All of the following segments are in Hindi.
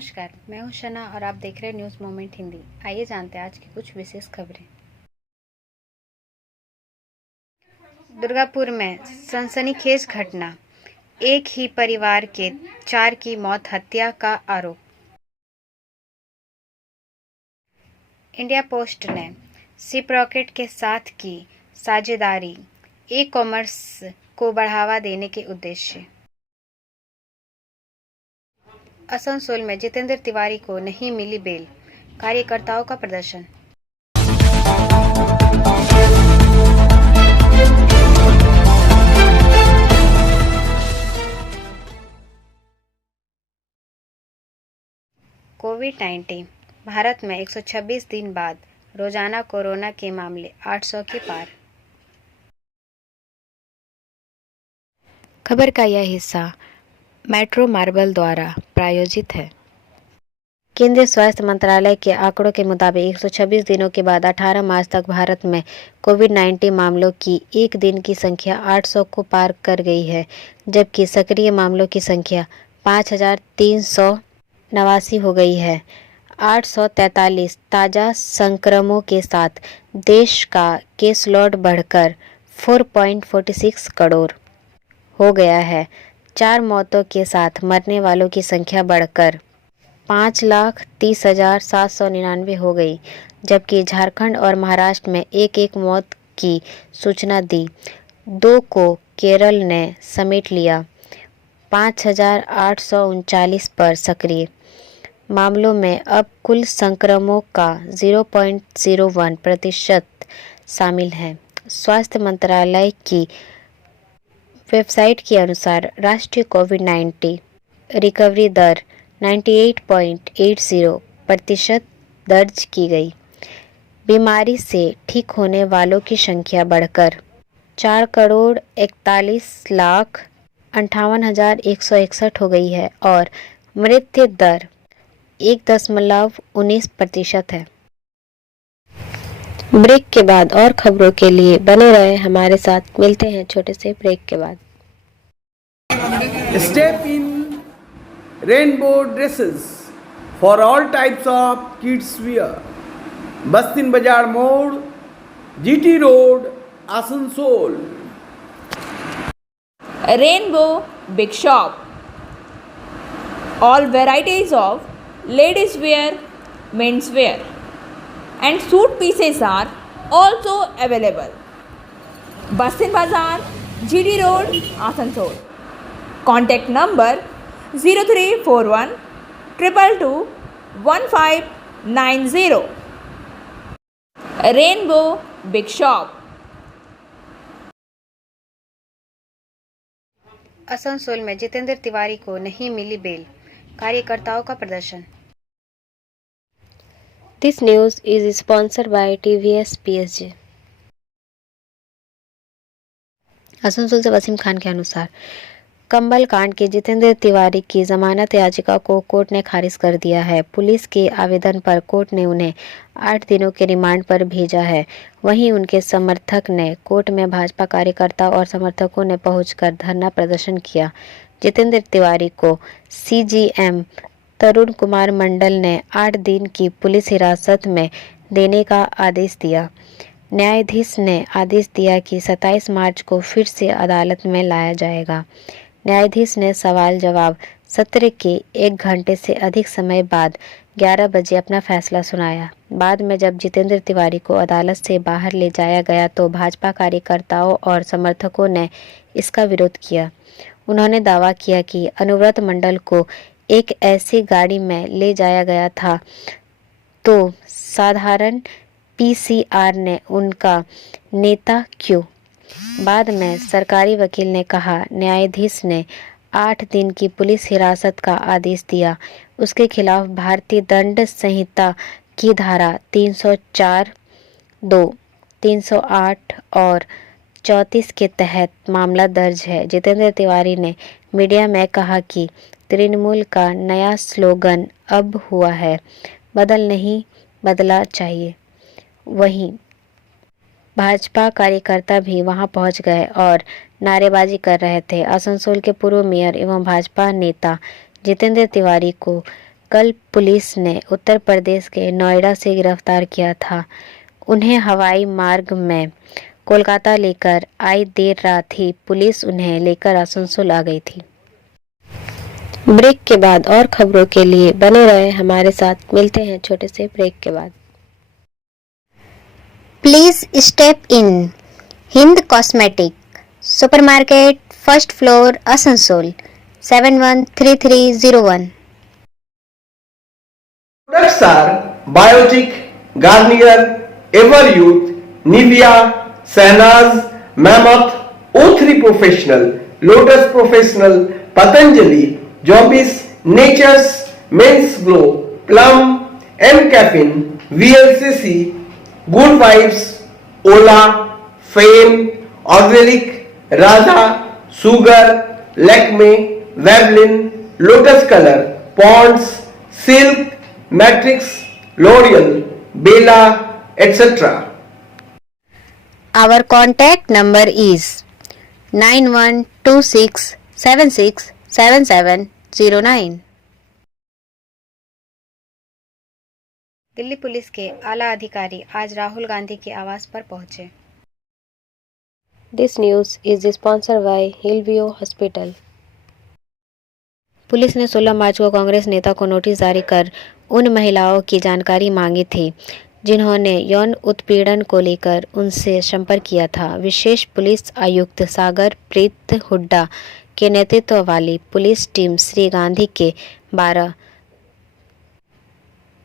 नमस्कार, मैं हूं शना और आप देख रहे हैं न्यूज़ मोमेंट हिंदी। आइए जानते हैं आज की कुछ विशेष खबरें। दुर्गापुर में सनसनीखेज घटना, एक ही परिवार के 4 की मौत, हत्या का आरोप। इंडिया पोस्ट ने शिप रॉकेट के साथ की साझेदारी, ई कॉमर्स को बढ़ावा देने के उद्देश्य। आसनसोल में जितेंद्र तिवारी को नहीं मिली बेल, कार्यकर्ताओं का प्रदर्शन। कोविड-19, भारत में 126 दिन बाद रोजाना कोरोना के मामले 800 के पार। खबर का यह हिस्सा मेट्रो मार्बल द्वारा प्रायोजित है। केंद्रीय स्वास्थ्य मंत्रालय के आंकड़ों के मुताबिक 126 दिनों के बाद 18 मार्च तक भारत में कोविड-19 मामलों की एक दिन की संख्या 800 को पार कर गई है, जबकि सक्रिय मामलों की संख्या 5,389 हो गई है। 843 ताज़ा संक्रमणों के साथ देश का केस लोड बढ़कर 4.46 करोड़ हो गया है। 4 मौतों के साथ मरने वालों की संख्या बढ़कर 5,30,799 हो गई, जबकि झारखंड और महाराष्ट्र में एक मौत की सूचना दी। 2 को केरल ने समेट लिया। 5,839 पर सक्रिय मामलों में अब कुल संक्रमणों का 0.01% शामिल है। स्वास्थ्य मंत्रालय की वेबसाइट के अनुसार राष्ट्रीय कोविड-19 रिकवरी दर 98.80% दर्ज की गई। बीमारी से ठीक होने वालों की संख्या बढ़कर 4,41,58,161 हो गई है और मृत्यु दर 1.19% है। ब्रेक के बाद और खबरों के लिए बने रहे हमारे साथ। मिलते हैं छोटे से ब्रेक के बाद। Step in rainbow dresses for all types of kids wear. Bastin Bazaar Mode, GT Road, Asansol. Rainbow Big Shop. All varieties of ladies wear, men's wear and suit pieces are also available. Bastin Bazaar, GT Road, Asansol. Contact number 0341 222 1590. Rainbow Big Shop. Asansol में जितेंद्र तिवारी को नहीं मिली बेल, कार्यकर्ताओं का प्रदर्शन। This news is sponsored bye TVS PSG। Asansol से वसीम खान के अनुसार कंबल कांड के जितेंद्र तिवारी की जमानत याचिका को कोर्ट ने खारिज कर दिया है। पुलिस के आवेदन पर कोर्ट ने उन्हें 8 दिनों के रिमांड पर भेजा है। वहीं उनके समर्थक ने कोर्ट में भाजपा कार्यकर्ताओं और समर्थकों ने पहुंचकर धरना प्रदर्शन किया। जितेंद्र तिवारी को CGM तरुण कुमार मंडल ने 8 दिन की पुलिस हिरासत में देने का आदेश दिया। न्यायाधीश ने आदेश दिया कि 27 मार्च को फिर से अदालत में लाया जाएगा। न्यायाधीश ने सवाल जवाब सत्र के 1 घंटे से अधिक समय बाद 11 बजे अपना फैसला सुनाया। बाद में जब जितेंद्र तिवारी को अदालत से बाहर ले जाया गया तो भाजपा कार्यकर्ताओं और समर्थकों ने इसका विरोध किया। उन्होंने दावा किया कि अनुव्रत मंडल को एक ऐसी गाड़ी में ले जाया गया था तो साधारण PCR ने उनका नेता क्यों? बाद में सरकारी वकील ने कहा, न्यायाधीश ने 8 दिन की पुलिस हिरासत का आदेश दिया। उसके खिलाफ भारतीय दंड संहिता की धारा 304, 2, 308 और 34 के तहत मामला दर्ज है। जितेंद्र तिवारी ने मीडिया में कहा कि तृणमूल का नया स्लोगन अब हुआ है, बदल नहीं बदला चाहिए। वहीं भाजपा कार्यकर्ता भी वहां पहुंच गए और नारेबाजी कर रहे थे। आसनसोल के पूर्व मेयर एवं भाजपा नेता जितेंद्र तिवारी को कल पुलिस ने उत्तर प्रदेश के नोएडा से गिरफ्तार किया था। उन्हें हवाई मार्ग में कोलकाता लेकर आई। देर रात ही पुलिस उन्हें लेकर आसनसोल आ गई थी। ब्रेक के बाद और खबरों के लिए बने रहे हमारे साथ। मिलते हैं छोटे से ब्रेक के बाद। Please step in Hind cosmetic supermarket, first floor, Asansol 713301। Products are Biotic, Garnier, Everyouth, Nivea, Sahnaz, Mammoth, O3 Professional, Lotus Professional, Patanjali, Jombis, Nature's, Men's Glow, Plum, M Caffeine, VLCC, Good Vibes, Ola, Fame, Organic, Radha, Sugar, Lakme, Veblen, Lotus Color, Ponds, Silk, Matrix, L'Oreal, Bella, etc. Our contact number is 9126767709। Delhi police के आला अधिकारी आज राहुल गांधी के आवास पर पहुंचे। This news is sponsored bye Hillview hospital. Police ने 16 मार्च को कांग्रेस नेता को नोटिस जारी कर उन महिलाओं की जानकारी मांगी थी जिन्होंने यौन उत्पीड़न को लेकर उनसे संपर्क किया था। विशेष पुलिस आयुक्त सागर प्रीत हुड्डा के नेतृत्व वाली पुलिस टीम श्री गांधी के 12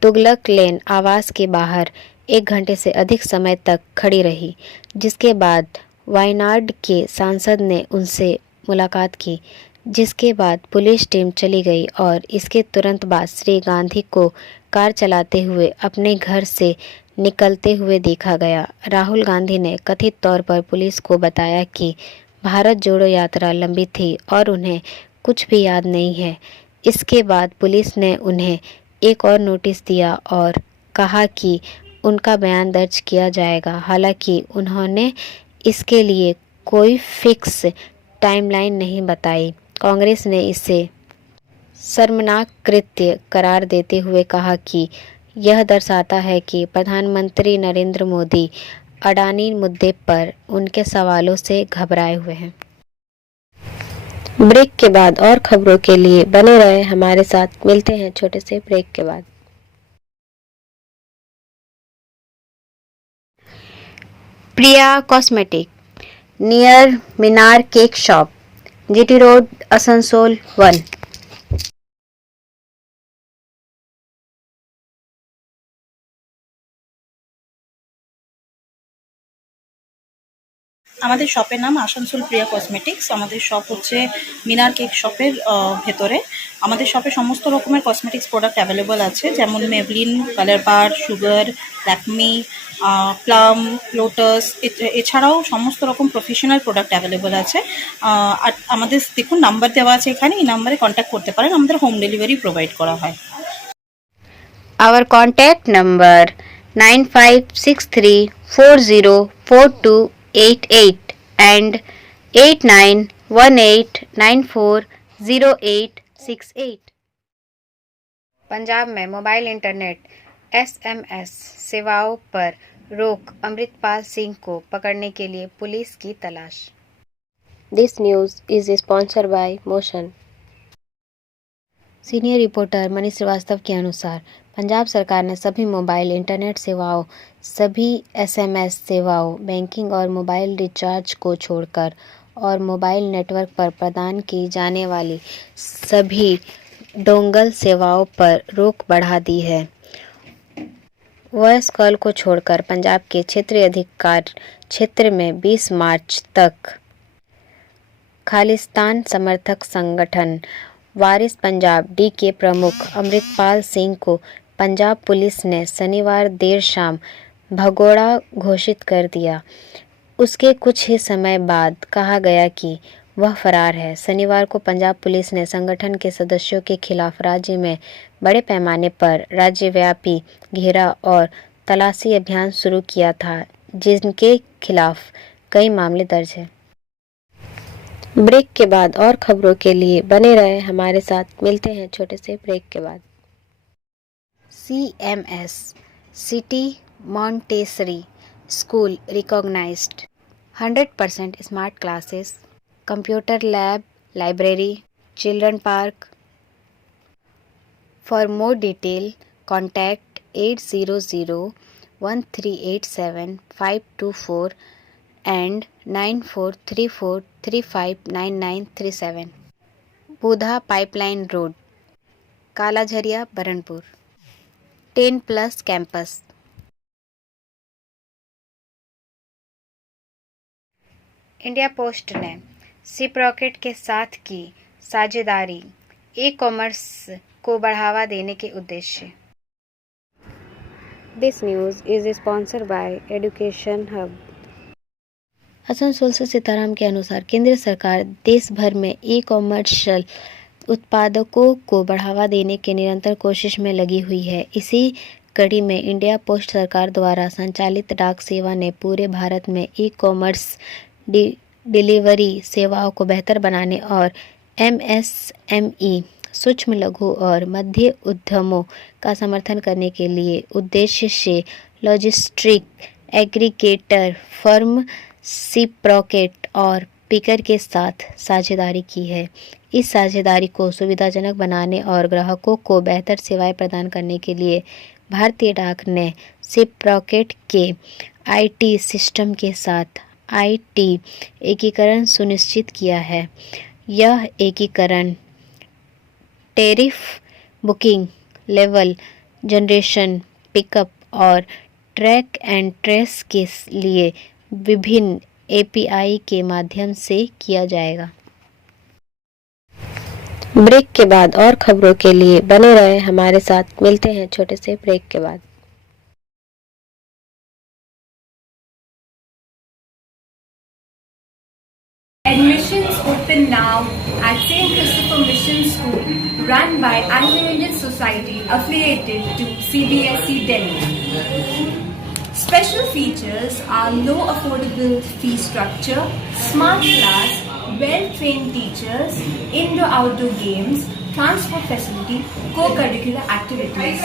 तुगलक लेन आवास के बाहर 1 घंटे से अधिक समय तक खड़ी रही, जिसके बाद वायनाड के सांसद ने उनसे मुलाकात की, जिसके बाद पुलिस टीम चली गई और इसके तुरंत बाद श्री गांधी को कार चलाते हुए अपने घर से निकलते हुए देखा गया। राहुल गांधी ने कथित तौर पर पुलिस को बताया कि भारत जोड़ो यात्रा लंबी थी और उन्हें कुछ भी याद नहीं है। इसके बाद पुलिस ने उन्हें एक और नोटिस दिया और कहा कि उनका बयान दर्ज किया जाएगा। हालांकि उन्होंने इसके लिए कोई फिक्स टाइमलाइन नहीं बताई। कांग्रेस ने इसे शर्मनाक कृत्य करार देते हुए कहा कि यह दर्शाता है कि प्रधानमंत्री नरेंद्र मोदी अडानी मुद्दे पर उनके सवालों से घबराए हुए हैं। ब्रेक के बाद और खबरों के लिए बने रहे हमारे साथ। मिलते हैं छोटे से ब्रेक के बाद। Priya cosmetic near Minar cake shop, GT road, Asansol 1। আমাদের শপের নাম আসানসোল প্রিয়া কসমেটিক্স। আমাদের শপ হচ্ছে মিনার কেক শপের ভেতরে। আমাদের শপে সমস্ত রকমের কসমেটিক্স প্রোডাক্ট অ্যাভেলেবল আছে, যেমন মেবলিন, কালার বার, সুগার, ল্যাকমি, প্লাম, লোটাস, এছাড়াও সমস্ত রকম প্রফেশনাল প্রোডাক্ট অ্যাভেলেবল আছে। আর আমাদের দেখুন নাম্বার দেওয়া আছে এখানে, এই নাম্বারে কন্ট্যাক্ট করতে পারেন। আমাদের হোম ডেলিভারি প্রোভাইড করা হয়। Our contact number 9563404288 and 8918940868। Punjab में मोबाइल इंटरनेट SMS सेवाओं पर रोक, अमृतपाल सिंह को पकड़ने के लिए पुलिस की तलाश। This news is sponsored by Motion. Senior reporter Manish Shrivastava के अनुसार पंजाब सरकार ने सभी मोबाइल इंटरनेट सेवाओं, सभी SMS सेवाओं, बैंकिंग और मोबाइल रिचार्ज को छोड़कर और मोबाइल नेटवर्क पर प्रदान की जाने वाली सभी डोंगल सेवाओं पर रोक बढ़ा दी है। वॉइस कॉल को छोड़कर पंजाब के क्षेत्रीय अधिकार क्षेत्र में 20 मार्च तक खालिस्तान समर्थक संगठन वारिस पंजाब डी के प्रमुख अमृतपाल सिंह को पंजाब पुलिस ने शनिवार देर शाम भगोड़ा घोषित कर दिया। उसके कुछ ही समय बाद कहा गया कि वह फरार है। शनिवार को पंजाब पुलिस ने संगठन के सदस्यों के खिलाफ राज्य में बड़े पैमाने पर राज्यव्यापी घेरा और तलाशी अभियान शुरू किया था, जिनके खिलाफ कई मामले दर्ज हैं। ब्रेक के बाद और खबरों के लिए बने रहे हमारे साथ। मिलते हैं छोटे से ब्रेक के बाद। CMS City Montessori School recognized 100% smart classes, computer lab, library, children park. For more detail, contact 800-1387-524 and 9434359937. Budha Pipeline Road, Kalajharia Burnpur. 10+ campus. India post ने सिप्रॉकेट के साथ की साझेदारी ई-कॉमर्स को बढ़ावा देने के उद्देश्य. This news is sponsored bye education hub. Asansol से सीताराम के अनुसार केंद्र सरकार देश भर में ई-कॉमर्शियल उत्पादकों को बढ़ावा देने के निरंतर कोशिश में लगी हुई है. इसी कड़ी में इंडिया पोस्ट सरकार द्वारा संचालित डाक सेवा ने पूरे भारत में ई-कॉमर्स डिलीवरी सेवाओं को बेहतर बनाने और MSME सूक्ष्म लघु और मध्य उद्यमों का समर्थन करने के लिए उद्देश्य से लॉजिस्टिक एग्रीगेटर फर्म सिप्रॉकेट और पिकर के साथ साझेदारी की है. इस साझेदारी को सुविधाजनक बनाने और ग्राहकों को बेहतर सेवाएं प्रदान करने के लिए भारतीय डाक ने सिप्रॉकेट के IT सिस्टम के साथ IT एकीकरण सुनिश्चित किया है. यह एकीकरण tariff booking, level generation, pickup और ट्रैक एंड ट्रेस के लिए विभिन्न API के माध्यम से किया जाएगा. ब्रेक के बाद और खबरों के लिए बने रहे हमारे साथ. मिलते हैं छोटे से ब्रेक के बाद. Admissions open now at St. Christopher Mission School, run by Anglo-Indian Society affiliated to CBSE Delhi. Special features are low affordable fee structure, smart class, well-trained teachers, indoor-outdoor games, transport facility, co-curricular activities,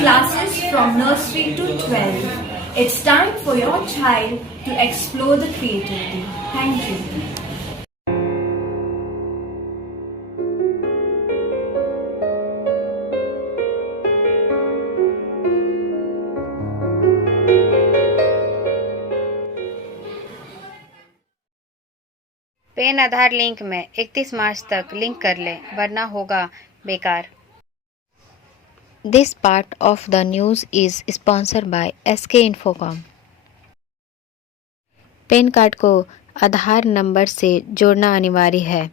classes from nursery to 12. It's time for your child to explore the creativity. Thank you. PAN Aadhaar link में 31 मार्च तक लिंक कर लें, वरना होगा बेकार. This part of the news is sponsored by SK Infocom. Pan card को आधार नंबर से जोड़ना अनिवार्य है.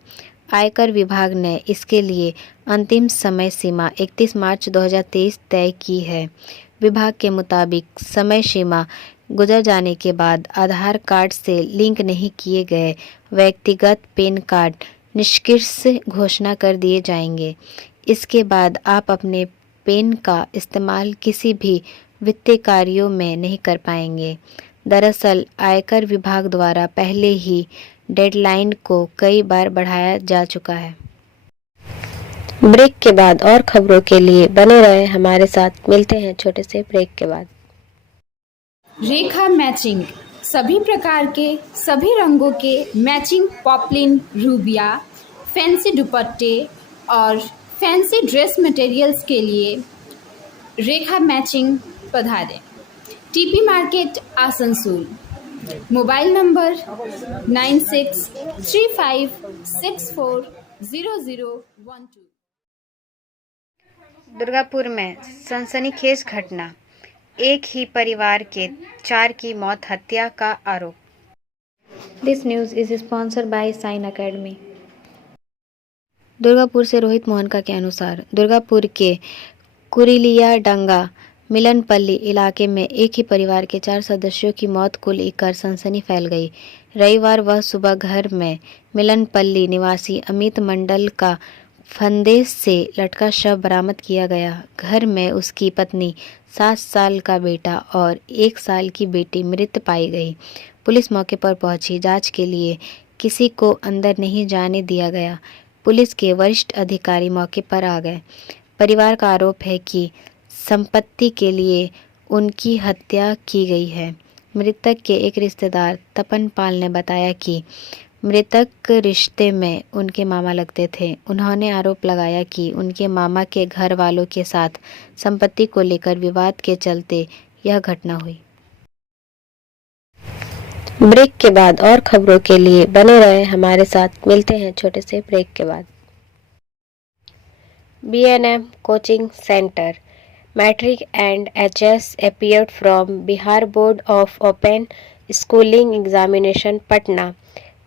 आयकर विभाग ने इसके लिए अंतिम समय सीमा 31 मार्च 2023 तय की है. विभाग के मुताबिक समय सीमा गुजर जाने के बाद आधार कार्ड से लिंक नहीं किए गए व्यक्तिगत पैन कार्ड निष्क्रिय घोषणा कर दिए जाएंगे. इसके बाद आप अपने पैन का इस्तेमाल किसी भी वित्तीय कार्यों में नहीं कर पाएंगे. दरअसल आयकर विभाग द्वारा पहले ही डेडलाइन को कई बार बढ़ाया जा चुका है. ब्रेक के बाद और खबरों के लिए बने रहे हमारे साथ. मिलते हैं छोटे से ब्रेक के बाद. रेखा मैचिंग, सभी प्रकार के सभी रंगों के मैचिंग पॉपलिन, रूबिया, फैंसी दुपट्टे और फैंसी ड्रेस मटेरियल्स के लिए रेखा मैचिंग पधारें. TP market Asansol. Mobile number 9635640012. Durgapur में सनसनीखेज घटना, एक ही परिवार के 4 की मौत, हत्या का आरोप. This news is sponsored by sine academy. Durgapur से रोहित मोहनका के अनुसार दुर्गापुर के कुरिलिया डंगा मिलनपल्ली इलाके में एक ही परिवार के 4 सदस्यों की मौत को लेकर सनसनी फैल गई. रविवार वह सुबह घर में मिलनपल्ली निवासी अमित मंडल का फंदे से लटका शव बरामद किया गया. घर में उसकी पत्नी, 7 साल का बेटा और 1 साल की बेटी मृत पाई गई. पुलिस मौके पर पहुंची. जांच के लिए किसी को अंदर नहीं जाने दिया गया. पुलिस के वरिष्ठ अधिकारी मौके पर आ गए. परिवार का आरोप है कि संपत्ति के लिए उनकी हत्या की गई है। मृतक के एक रिश्तेदार तपन पाल ने बताया कि मृतक रिश्ते में उनके मामा लगते थे। उन्होंने आरोप लगाया कि उनके मामा के घर वालों के साथ संपत्ति को लेकर विवाद के चलते यह घटना हुई। ब्रेक के बाद और खबरों के लिए बने रहे हमारे साथ। मिलते हैं छोटे से ब्रेक के बाद। B&M coaching centre matric and HS appeared from Bihar board of open schooling examination Patna.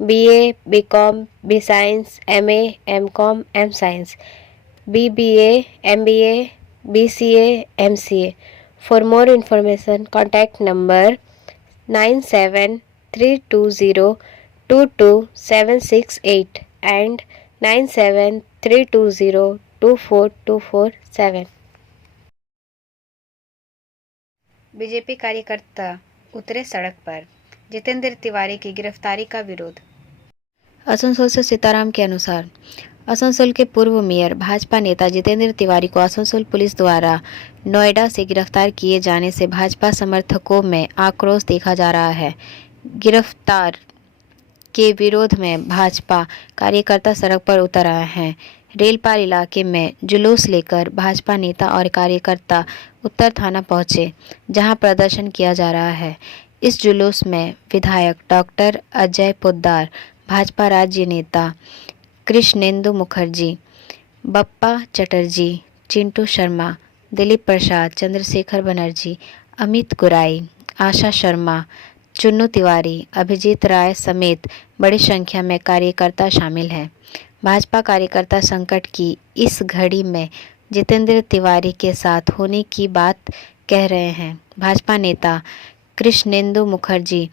BA, BCom, B Science, MA, MCom, M Science, BBA, MBA, BCA, MCA. For more information, contact number 9732022768 and 9732024247. BJP कार्यकर्ता उतरे सड़क पर, जितेंद्र तिवारी की गिरफ्तारी का विरोध। आसनसोल से सीताराम के अनुसार आसनसोल के पूर्व मेयर भाजपा नेता जितेंद्र तिवारी को आसनसोल पुलिस द्वारा नोएडा से गिरफ्तार किए जाने से भाजपा समर्थकों में आक्रोश देखा जा रहा है। गिरफ्तार के विरोध में भाजपा कार्यकर्ता सड़क पर उतर आए हैं। रेलपाल इलाके में जुलूस लेकर भाजपा नेता और कार्यकर्ता उत्तर थाना पहुंचे, जहां प्रदर्शन किया जा रहा है। इस जुलूस में विधायक डॉक्टर अजय पोद्दार, भाजपा राज्य नेता कृष्णेंदु मुखर्जी, बप्पा चटर्जी, चिंटू शर्मा, दिलीप प्रसाद, चंद्रशेखर बनर्जी, अमित गुराई, आशा शर्मा, चुन्नू तिवारी, अभिजीत राय समेत बड़ी संख्या में कार्यकर्ता शामिल हैं। भाजपा कार्यकर्ता संकट की इस घड़ी में जितेंद्र तिवारी के साथ होने की बात कह रहे हैं। भाजपा नेता कृष्णेंदु मुखर्जी,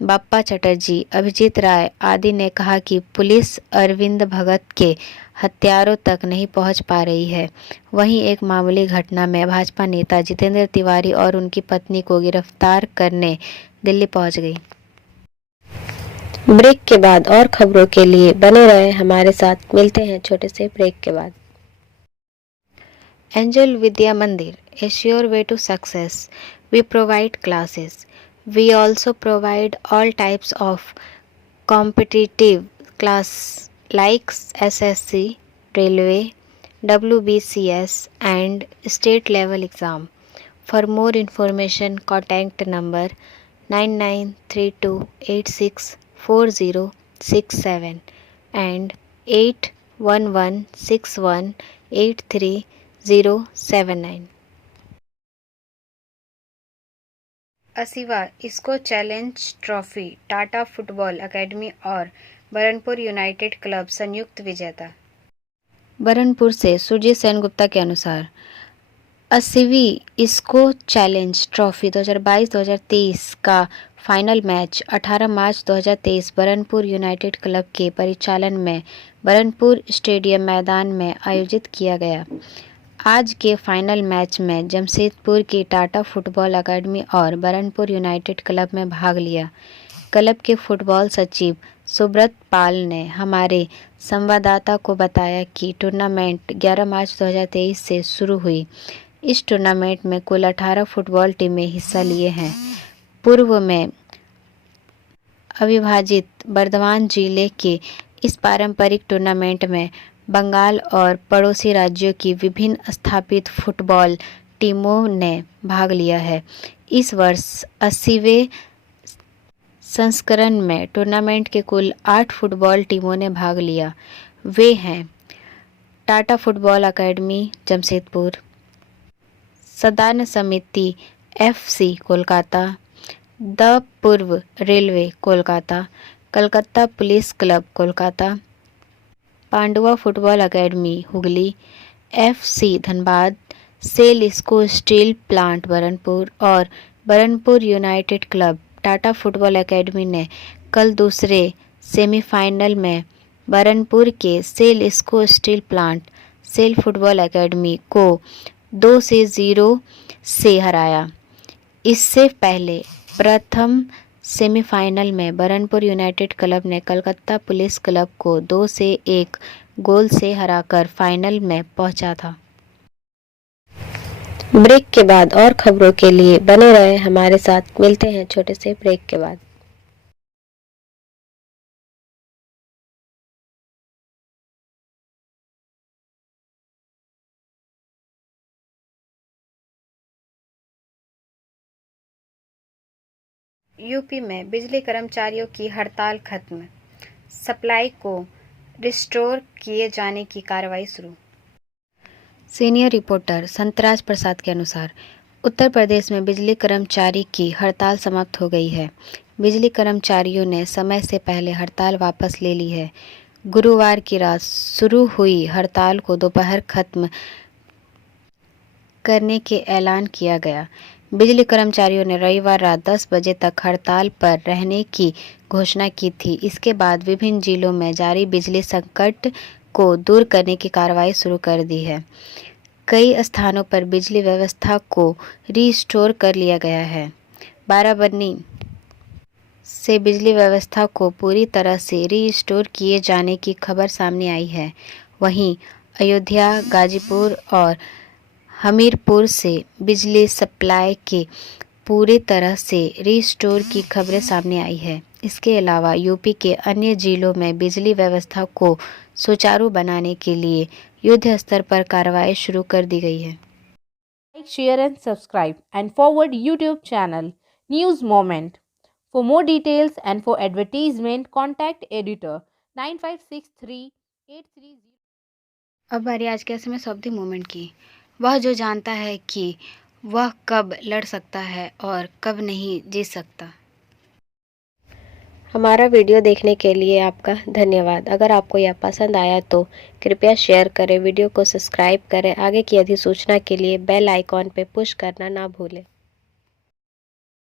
बप्पा चटर्जी, अभिजीत राय आदि ने कहा कि पुलिस अरविंद भगत के हत्यारों तक नहीं पहुंच पा रही है। वहीं एक मामूली घटना में भाजपा नेता जितेंद्र तिवारी और उनकी पत्नी को गिरफ्तार करने दिल्ली पहुंच गई। ब्रेक के बाद और खबरों के लिए बने रहे हमारे साथ। मिलते हैं छोटे से ब्रेक के बाद। एंजल विद्या मंदिर, a sure way to success. We provide classes. We also provide all types of competitive class like SSC, Railway, WBCS and state level exam. For more information, contact number 9932864067 and 8116183079. असिवा इसको challenge trophy Tata football academy और बरनपुर यूनाइटेड क्लब संयुक्त विजेता। बरनपुर से सुरजीत सेनगुप्ता के अनुसार 80वीं इसको चैलेंज ट्रॉफी 2022-2023 का फाइनल मैच 18 मार्च 2023 बरनपुर यूनाइटेड क्लब के परिचालन में बरनपुर स्टेडियम मैदान में आयोजित किया गया। आज के फाइनल मैच में जमशेदपुर की टाटा फुटबॉल एकेडमी और बरनपुर यूनाइटेड क्लब में भाग लिया। क्लब के फुटबॉल सचिव सुब्रत पाल ने हमारे संवाददाता को बताया कि टूर्नामेंट 11 मार्च 2023 से शुरू हुई। इस टूर्नामेंट में कुल 18 फुटबॉल टीमें हिस्सा लिए हैं। पूर्व में अविभाजित बर्धमान जिले के इस पारंपरिक टूर्नामेंट में बंगाल और पड़ोसी राज्यों की विभिन्न स्थापित फुटबॉल टीमों ने भाग लिया है। इस वर्ष 80वें संस्करण में टूर्नामेंट के कुल 8 फुटबॉल टीमों ने भाग लिया। वे हैं Tata football academy Jamshedpur, Sadan Samiti FC Kolkata, the Purba railway Kolkata, Calcutta police club Kolkata, Pandua football academy Hooghly, FC Dhanbad, SAIL ISCO steel plant Burnpur और Burnpur united club. Tata football academy ने कल दूसरे सेमीफाइनल में बरनपुर के SAIL ISCO steel plant SAIL football academy को 2-0 से हराया। इससे पहले प्रथम सेमीफाइनल में बरनपुर यूनाइटेड क्लब ने कलकत्ता पुलिस क्लब को 2-1 गोल से हराकर फाइनल में पहुंचा था। ब्रेक के बाद और खबरों के लिए बने रहें हमारे साथ। मिलते हैं छोटे से ब्रेक के बाद। यूपी में बिजली कर्मचारियों की हड़ताल खत्म, सप्लाई को रिस्टोर किए जाने की कार्रवाई शुरू। सीनियर रिपोर्टर संतराज प्रसाद के अनुसार उत्तर प्रदेश में बिजली कर्मचारी की हड़ताल समाप्त हो गई है। बिजली कर्मचारियों ने समय से पहले हड़ताल वापस ले ली है। गुरुवार की रात शुरू हुई हड़ताल को दोपहर खत्म करने के ऐलान किया गया। बिजली कर्मचारियों ने रविवार रात 10 बजे तक हड़ताल पर रहने की घोषणा की थी। इसके बाद विभिन्न जिलों में जारी बिजली संकट को दूर करने की कार्रवाई शुरू कर दी है। कई स्थानों पर बिजली व्यवस्था को रीस्टोर कर लिया गया है। बाराबंकी से बिजली व्यवस्था को पूरी तरह से रीस्टोर किए जाने की खबर सामने आई है। वहीं अयोध्या, गाजीपुर और हमीरपुर से बिजली सप्लाई के पूरी तरह से रीस्टोर की खबरें सामने आई है। इसके अलावा यूपी के अन्य जिलों में बिजली व्यवस्था को सुचारू बनाने के लिए युद्ध स्तर पर कार्रवाई शुरू कर दी गई है। Like, share and subscribe and forward YouTube channel News Moment. For more details and for advertisement, contact editor 956383. अब बारी आज के एसएमएस ऑफ द मोमेंट की। वह जो जानता है कि वह कब लड़ सकता है और कब नहीं जीत सकता। हमारा वीडियो देखने के लिए आपका धन्यवाद। अगर आपको यह पसंद आया तो कृपया शेयर करें, वीडियो को सब्सक्राइब करें। आगे की अधिसूचना के लिए बेल आइकॉन पर पुश करना ना भूलें।